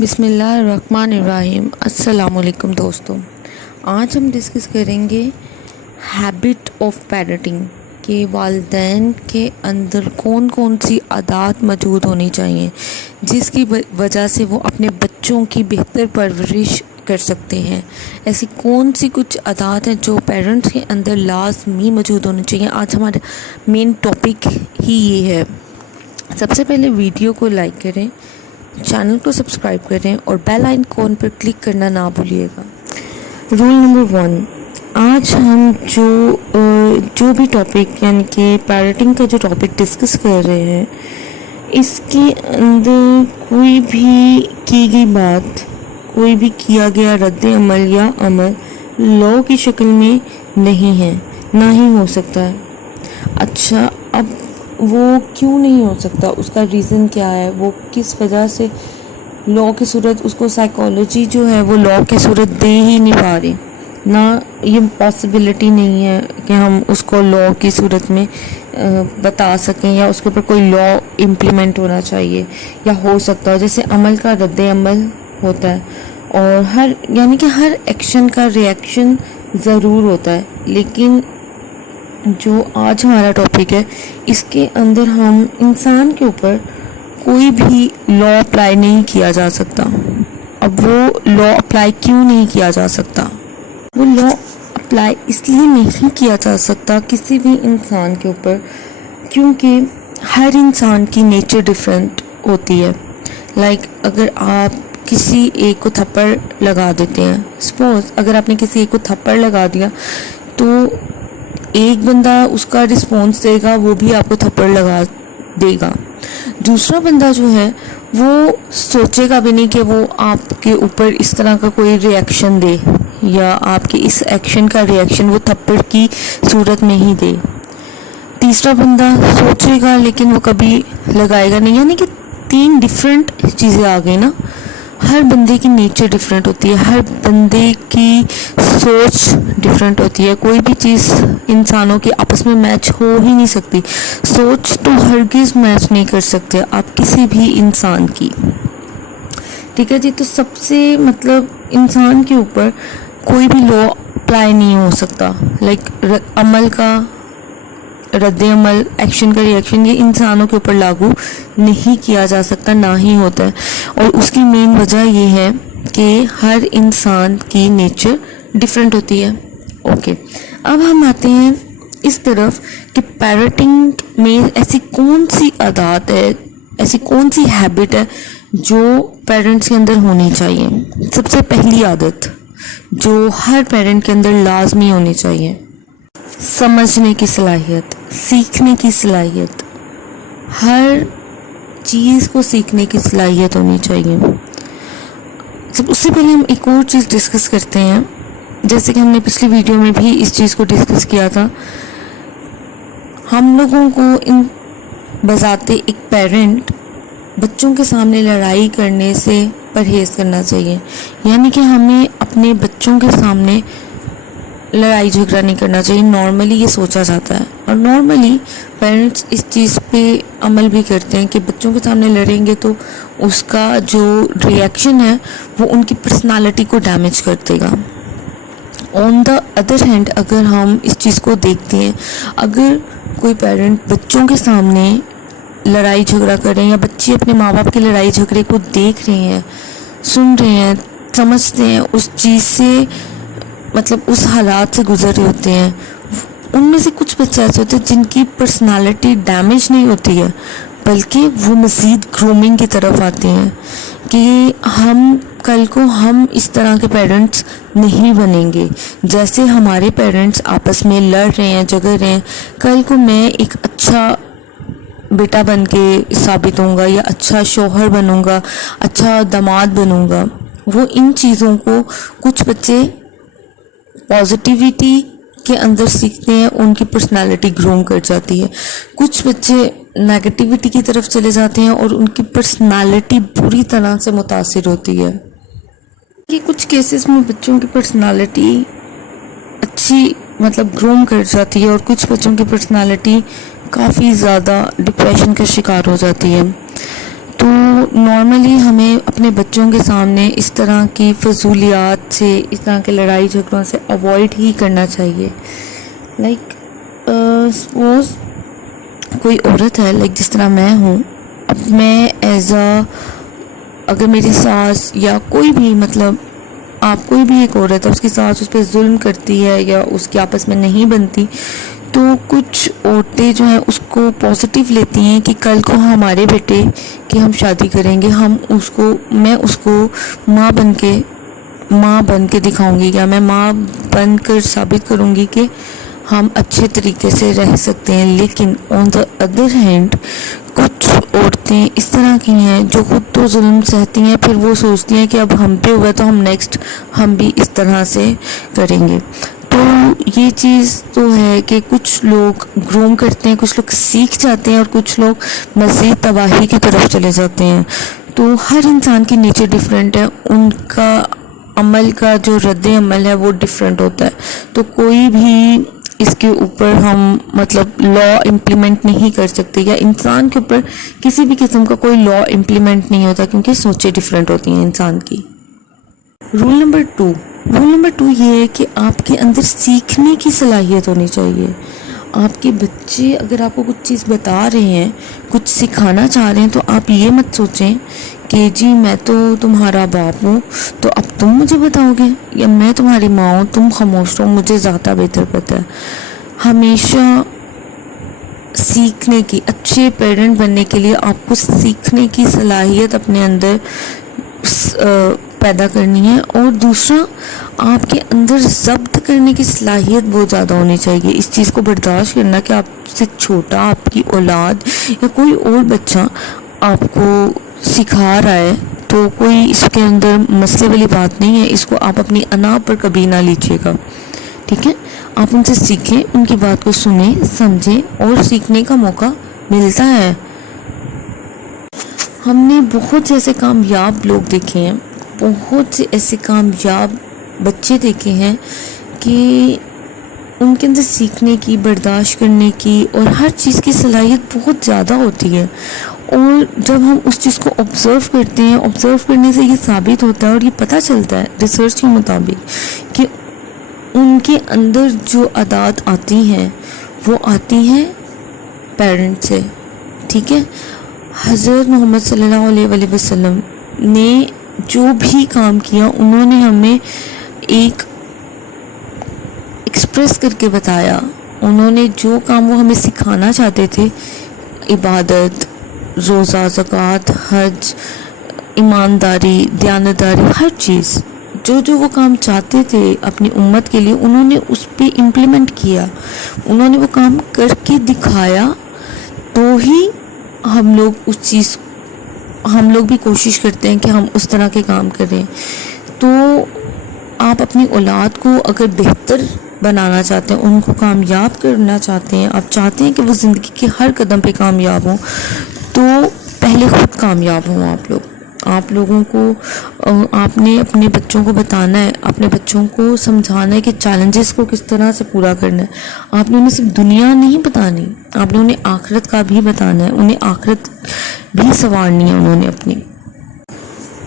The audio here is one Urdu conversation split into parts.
بسم اللہ الرحمن الرحیم۔ السلام علیکم دوستوں، آج ہم ڈسکس کریں گے ہیبٹ آف پیرنٹنگ کہ والدین کے اندر کون کون سی عادات موجود ہونی چاہیے جس کی وجہ سے وہ اپنے بچوں کی بہتر پرورش کر سکتے ہیں۔ ایسی کون سی کچھ عادات ہیں جو پیرنٹس کے اندر لازمی موجود ہونی چاہیے۔ آج ہمارا مین ٹاپک ہی یہ ہے۔ سب سے پہلے ویڈیو کو لائک کریں، چینل کو سبسکرائب کریں اور بیل آئیکن پر کلک کرنا نہ بھولیے گا۔ رول نمبر 1، آج ہم جو بھی ٹاپک یعنی کہ پیرنٹنگ کا جو ٹاپک ڈسکس کر رہے ہیں، اس کے اندر کوئی بھی کی گئی بات، کوئی بھی کیا گیا رد عمل یا عمل لا کی شکل میں نہیں ہے، نہ ہی ہو سکتا ہے۔ اچھا، اب وہ کیوں نہیں ہو سکتا، اس کا ریزن کیا ہے، وہ کس وجہ سے لا کی صورت اس کو سائیکالوجی جو ہے وہ لا کی صورت دے ہی نہیں پا رہی، نہ یہ پاسبلٹی نہیں ہے کہ ہم اس کو لا کی صورت میں بتا سکیں یا اس کے اوپر کوئی لا امپلیمنٹ ہونا چاہیے یا ہو سکتا ہے۔ جیسے عمل کا رد عمل ہوتا ہے اور ہر ایکشن کا ریئیکشن ضرور ہوتا ہے، لیکن جو آج ہمارا ٹاپک ہے اس کے اندر ہم انسان کے اوپر کوئی بھی لا اپلائی نہیں کیا جا سکتا۔ اب وہ لا اپلائی کیوں نہیں کیا جا سکتا؟ وہ لا اپلائی اس لیے نہیں کیا جا سکتا کسی بھی انسان کے اوپر کیونکہ ہر انسان کی نیچر ڈیفرنٹ ہوتی ہے۔ اگر آپ کسی ایک کو تھپڑ لگا دیتے ہیں، سپوز اگر آپ نے کسی ایک کو تھپڑ لگا دیا تو ایک بندہ اس کا رسپونس دے گا، وہ بھی آپ کو تھپڑ لگا دے گا۔ دوسرا بندہ جو ہے وہ سوچے گا بھی نہیں کہ وہ آپ کے اوپر اس طرح کا کوئی ریئیکشن دے یا آپ کے اس ایکشن کا ریئیکشن وہ تھپڑ کی صورت میں ہی دے۔ تیسرا بندہ سوچے گا لیکن وہ کبھی لگائے گا نہیں، یعنی کہ 3 ڈفرینٹ چیزیں آ گئی نا۔ ہر بندے کی نیچر ڈیفرنٹ ہوتی ہے، ہر بندے کی سوچ ڈیفرنٹ ہوتی ہے، کوئی بھی چیز انسانوں کی آپس میں میچ ہو ہی نہیں سکتی۔ سوچ تو ہرگز میچ نہیں کر سکتے آپ کسی بھی انسان کی، ٹھیک ہے جی۔ تو سب سے انسان کے اوپر کوئی بھی لا اپلائی نہیں ہو سکتا، عمل کا رد عمل، ایکشن کا ریئیکشن، یہ انسانوں کے اوپر لاگو نہیں کیا جا سکتا، نہ ہی ہوتا ہے۔ اور اس کی مین وجہ یہ ہے کہ ہر انسان کی نیچر ڈیفرنٹ ہوتی ہے۔ اوکے، اب ہم آتے ہیں اس طرف کہ پیرنٹنگ میں ایسی کون سی عادات ہے، ایسی کون سی ہیبٹ ہے جو پیرنٹس کے اندر ہونی چاہیے۔ سب سے پہلی عادت جو ہر پیرنٹ کے اندر لازمی ہونی چاہیے، سمجھنے کی صلاحیت، سیکھنے کی صلاحیت، ہر چیز کو سیکھنے کی صلاحیت ہونی چاہیے۔ اس سے پہلے ہم ایک اور چیز ڈسکس کرتے ہیں، جیسے کہ ہم نے پچھلی ویڈیو میں بھی اس چیز کو ڈسکس کیا تھا۔ ہم لوگوں کو بذات ایک پیرنٹ بچوں کے سامنے لڑائی کرنے سے پرہیز کرنا چاہیے، یعنی کہ ہمیں اپنے بچوں کے سامنے لڑائی جھگڑا نہیں کرنا چاہیے۔ نارملی یہ سوچا جاتا ہے اور نارملی پیرنٹس اس چیز پہ عمل بھی کرتے ہیں کہ بچوں کے سامنے لڑیں گے تو اس کا جو ریئیکشن ہے وہ ان کی پرسنالٹی کو ڈیمیج کر دے گا۔ آن دا ادر ہینڈ اگر ہم اس چیز کو دیکھتے ہیں، اگر کوئی پیرنٹ بچوں کے سامنے لڑائی جھگڑا کر رہے ہیں یا بچے اپنے ماں باپ کے لڑائی جھگڑے کو دیکھ رہے ہیں، سن رہے ہیں، سمجھتے ہیں، اس چیز سے اس حالات سے گزر رہے ہوتے ہیں، ان میں سے کچھ بچے ایسے ہوتے ہیں جن کی پرسنالٹی ڈیمیج نہیں ہوتی ہے بلکہ وہ مزید گرومنگ کی طرف آتے ہیں کہ کل کو ہم اس طرح کے پیرنٹس نہیں بنیں گے جیسے ہمارے پیرنٹس آپس میں لڑ رہے ہیں، جھگڑ رہے ہیں، کل کو میں ایک اچھا بیٹا بن کے ثابت ہوں گا یا اچھا شوہر بنوں گا، اچھا داماد بنوں گا۔ وہ ان چیزوں کو کچھ بچے پازیٹیوٹی کے اندر سیکھتے ہیں، ان کی پرسنالٹی گروم کر جاتی ہے۔ کچھ بچے نیگیٹیوٹی کی طرف چلے جاتے ہیں اور ان کی پرسنالٹی بری طرح سے متاثر ہوتی ہے۔ یہ کچھ کیسز میں بچوں کی پرسنالٹی اچھی گروم کر جاتی ہے اور کچھ بچوں کی پرسنالٹی کافی زیادہ ڈپریشن کا شکار ہو جاتی ہے۔ تو نارملی ہمیں اپنے بچوں کے سامنے اس طرح کی فضولیات سے، اس طرح کے لڑائی جھگڑوں سے اوائڈ ہی کرنا چاہیے. لائک سپوز کوئی عورت ہے، لائک جس طرح میں ہوں، اب میں اگر میری ساس یا کوئی بھی، مطلب آپ کوئی بھی ایک عورت ہے، اس کی ساس اس پہ ظلم کرتی ہے یا اس کی آپس میں نہیں بنتی، تو کچھ عورتیں جو ہیں اس کو پازیٹیو لیتی ہیں کہ کل کو ہمارے بیٹے کی ہم شادی کریں گے، میں اس کو ماں بن کے دکھاؤں گی، یا میں ماں بن کر ثابت کروں گی کہ ہم اچھے طریقے سے رہ سکتے ہیں. لیکن آن دا ادر ہینڈ کچھ عورتیں اس طرح کی ہیں جو خود تو ظلم سہتی ہیں، پھر وہ سوچتی ہیں کہ اب ہم پہ ہوا تو ہم بھی اس طرح سے کریں گے. تو یہ چیز تو ہے کہ کچھ لوگ گروم کرتے ہیں، کچھ لوگ سیکھ جاتے ہیں، اور کچھ لوگ مزید تباہی کی طرف چلے جاتے ہیں. تو ہر انسان کی نیچر ڈیفرنٹ ہے، ان کا عمل کا جو رد عمل ہے وہ ڈیفرنٹ ہوتا ہے. تو کوئی بھی اس کے اوپر ہم مطلب لا امپلیمنٹ نہیں کر سکتے، یا انسان کے اوپر کسی بھی قسم کا کوئی لا امپلیمنٹ نہیں ہوتا، کیونکہ سوچیں ڈیفرنٹ ہوتی ہیں انسان کی. رول نمبر 2 یہ ہے کہ آپ کے اندر سیکھنے کی صلاحیت ہونی چاہیے. آپ کے بچے اگر آپ کو کچھ چیز بتا رہے ہیں، کچھ سکھانا چاہ رہے ہیں، تو آپ یہ مت سوچیں کہ جی میں تو تمہارا باپ ہوں تو اب تم مجھے بتاؤ گے، یا میں تمہاری ماں ہوں تم خاموش رہو، مجھے زیادہ بہتر پتہ ہے. ہمیشہ سیکھنے کی، اچھے پیرنٹ بننے کے لیے آپ کو سیکھنے کی صلاحیت اپنے اندر پیدا کرنی ہے. اور دوسرا، آپ کے اندر ضبط کرنے کی صلاحیت بہت زیادہ ہونی چاہیے. اس چیز کو برداشت کرنا کہ آپ سے چھوٹا، آپ کی اولاد یا کوئی اور بچہ آپ کو سکھا رہا ہے، تو کوئی اس کے اندر مسئلے والی بات نہیں ہے. اس کو آپ اپنی انا پر کبھی نہ لیجیے گا، ٹھیک ہے؟ آپ ان سے سیکھیں، ان کی بات کو سنیں، سمجھیں، اور سیکھنے کا موقع ملتا ہے. ہم نے بہت سے ایسے کامیاب لوگ دیکھے ہیں، بہت سے ایسے کامیاب بچے دیکھے ہیں کہ ان کے اندر سیکھنے کی، برداشت کرنے کی اور ہر چیز کی صلاحیت بہت زیادہ ہوتی ہے. اور جب ہم اس چیز کو آبزرو کرتے ہیں، آبزرو کرنے سے یہ ثابت ہوتا ہے اور یہ پتہ چلتا ہے ریسرچ کے مطابق کہ ان کے اندر جو عادات آتی ہیں وہ آتی ہیں پیرنٹ سے، ٹھیک ہے؟ حضرت محمد صلی اللہ علیہ وسلم نے جو بھی کام کیا، انہوں نے ہمیں ایک ایکسپریس کر کے بتایا. انہوں نے جو کام وہ ہمیں سکھانا چاہتے تھے، عبادت، روزہ، زکوٰۃ، حج، ایمانداری، دیانتداری، ہر چیز جو وہ کام چاہتے تھے اپنی امت کے لیے، انہوں نے اس پہ امپلیمنٹ کیا. انہوں نے وہ کام کر کے دکھایا. تو ہی ہم لوگ بھی کوشش کرتے ہیں کہ ہم اس طرح کے کام کریں. تو آپ اپنی اولاد کو اگر بہتر بنانا چاہتے ہیں، ان کو کامیاب کرنا چاہتے ہیں، آپ چاہتے ہیں کہ وہ زندگی کے ہر قدم پہ کامیاب ہوں، تو پہلے خود کامیاب ہوں. آپ لوگوں کو آپ نے اپنے بچوں کو بتانا ہے، اپنے بچوں کو سمجھانا ہے کہ چیلنجز کو کس طرح سے پورا کرنا ہے. آپ نے انہیں صرف دنیا نہیں بتانی، آپ نے انہیں آخرت کا بھی بتانا ہے، انہیں آخرت بھی سنوارنی ہے انہوں نے اپنی.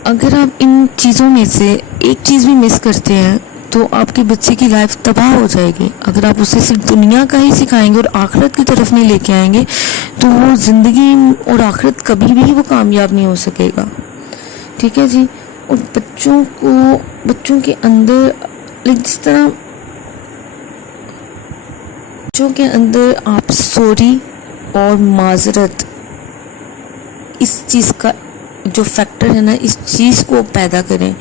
اگر آپ ان چیزوں میں سے ایک چیز بھی مس کرتے ہیں تو آپ کے بچے کی لائف تباہ ہو جائے گی. اگر آپ اسے صرف دنیا کا ہی سکھائیں گے اور آخرت کی طرف نہیں لے کے آئیں گے، تو وہ زندگی اور آخرت کبھی بھی وہ کامیاب نہیں ہو سکے گا، ٹھیک ہے جی؟ اور بچوں کے اندر جس طرح بچوں کے اندر آپ سوری اور معذرت، اس چیز کا جو فیکٹر ہے نا، اس چیز کو پیدا کریں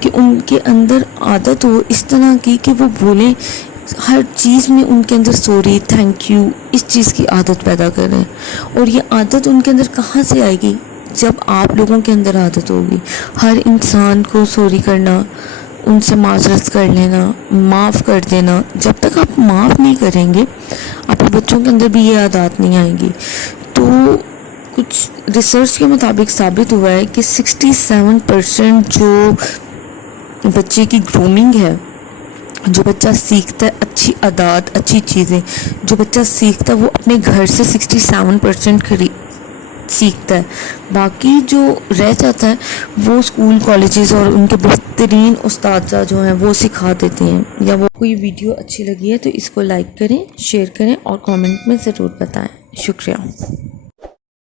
کہ ان کے اندر عادت ہو اس طرح کی کہ وہ بولیں ہر چیز میں، ان کے اندر سوری، تھینک یو، اس چیز کی عادت پیدا کریں. اور یہ عادت ان کے اندر کہاں سے آئے گی؟ جب آپ لوگوں کے اندر عادت ہوگی ہر انسان کو سوری کرنا، ان سے معذرت کر لینا، معاف کر دینا. جب تک آپ معاف نہیں کریں گے، آپ کے بچوں کے اندر بھی یہ عادات نہیں آئیں گی. تو کچھ ریسرچ کے مطابق ثابت ہوا ہے کہ 67% جو بچے کی گرومنگ ہے، جو بچہ سیکھتا ہے اچھی عادات، اچھی چیزیں، جو بچہ سیکھتا ہے وہ اپنے گھر سے 67% سیکھتا ہے. باقی جو رہ جاتا ہے وہ اسکول کالجز اور ان کے بہترین اساتذہ جو ہیں وہ سکھا دیتے ہیں. یا وہ کوئی ویڈیو اچھی لگی ہے تو اس کو لائک کریں، شیئر کریں اور کامنٹ میں ضرور بتائیں. شکریہ.